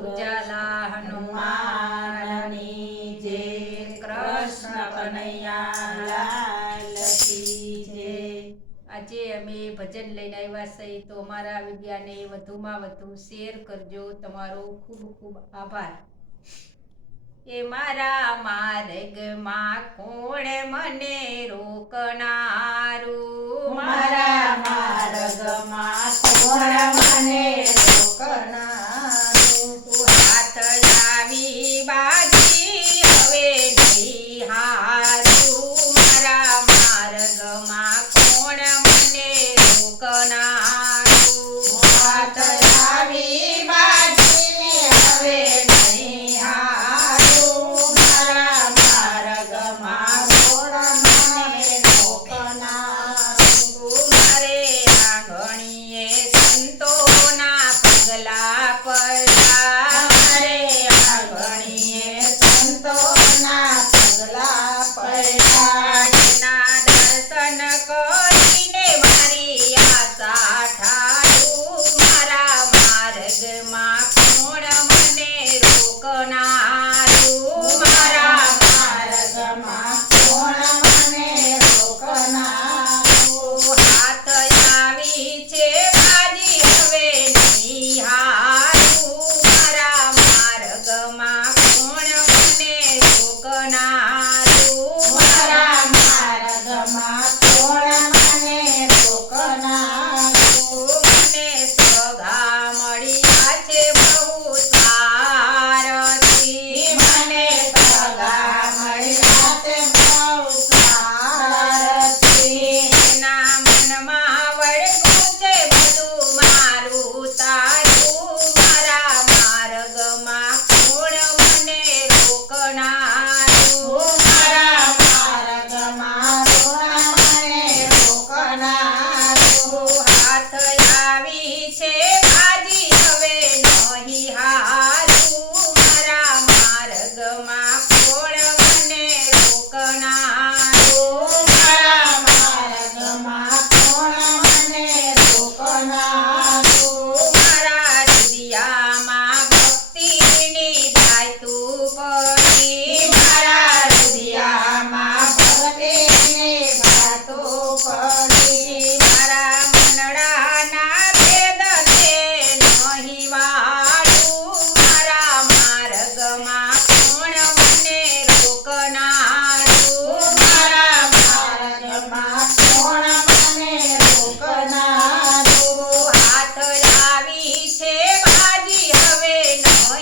ઉજાલા હનુમાનની જય, કૃષ્ણ કનૈયા લાલ કી જય। આજે અમે ભજન લઈને આવ્યા છીએ તો અમારા વિડિયાને વધુમાં વધુ શેર કરજો। તમારો ખૂબ ખૂબ આભાર। એ મારા માર્ગમાં કોણ મને રોકનારું, મારા માર્ગમાં કોણ મને રોકનારું, હાથ લાવી બાજી હવે નહીં હારું, મારા માર્ગમાં કોણ મને રોકનારું, હાથ લાવી બાજીને હવે નહીં હારું, મારા માર્ગમાં કોણ મને રોકનારું, મારે આંગણીએ સંતોના પગલા પડ્યા, મારે આંગણીએ સંતોના પગલા પડ્યા, એના દર્શન કરીને મારી આશા ઠારું, મારા માર્ગમાં કોણ મને રોકનારું, મારા માર્ગમાં કોણ મને રોકનારું, હાથ આવી છે બાજી હવે નહીં હારું, મારા માર્ગમાં કોણ મને રોકનારું, મારા માર્ગમાં કોણ મને રોકનારું, મને સગા મળ્યા છે બહુ સારથી, મને સગા મળ્યા તે બહુ સારથી, એના મનમાં વળગું છે બધું મારું તારું, મારા માર્ગમાં કોણ મને રોકનારું, મારા માર્ગમાં કોણ મને રોકનારું, હાથ આવી છે બાજી હવે નહીં હારું, મારા માર્ગમાં કોણ મને રોકનારું, મારા માર્ગમાં કોણ મને રોકનારું, મારા હૃદયમાં ભક્તિની ગાયતું પડી, મારા હૃદયમાં ભક્તિની વાતો પડી, મારા મનડાના ભેદ છે નહીં વાળું, મારા માર્ગમાં કોણ મને રોકનારું, મારા માર્ગમાં કોણ મને રોકનારું, હાથ આવી છે બાજી હવે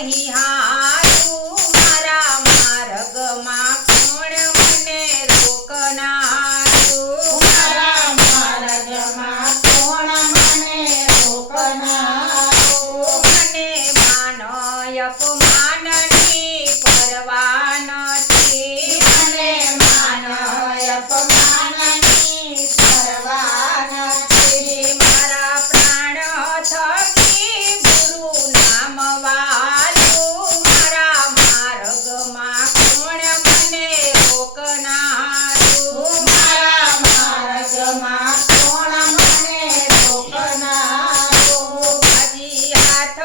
નહીં હારું, મારા માર્ગમાં કોણ મને રોકનારું, મારા માર્ગમાં કોણ મને રોકનારું, મને માન અપમાનની પરવા નથી, મને માન અપમાનની પરવા નથી, મારા પ્રાણ થકી ગુરુ નામ વાલું, મારા માર્ગમાં કોણ મને રોકનારું, મારા માર્ગમાં કોણ મને રોકનારું, હજી હાથ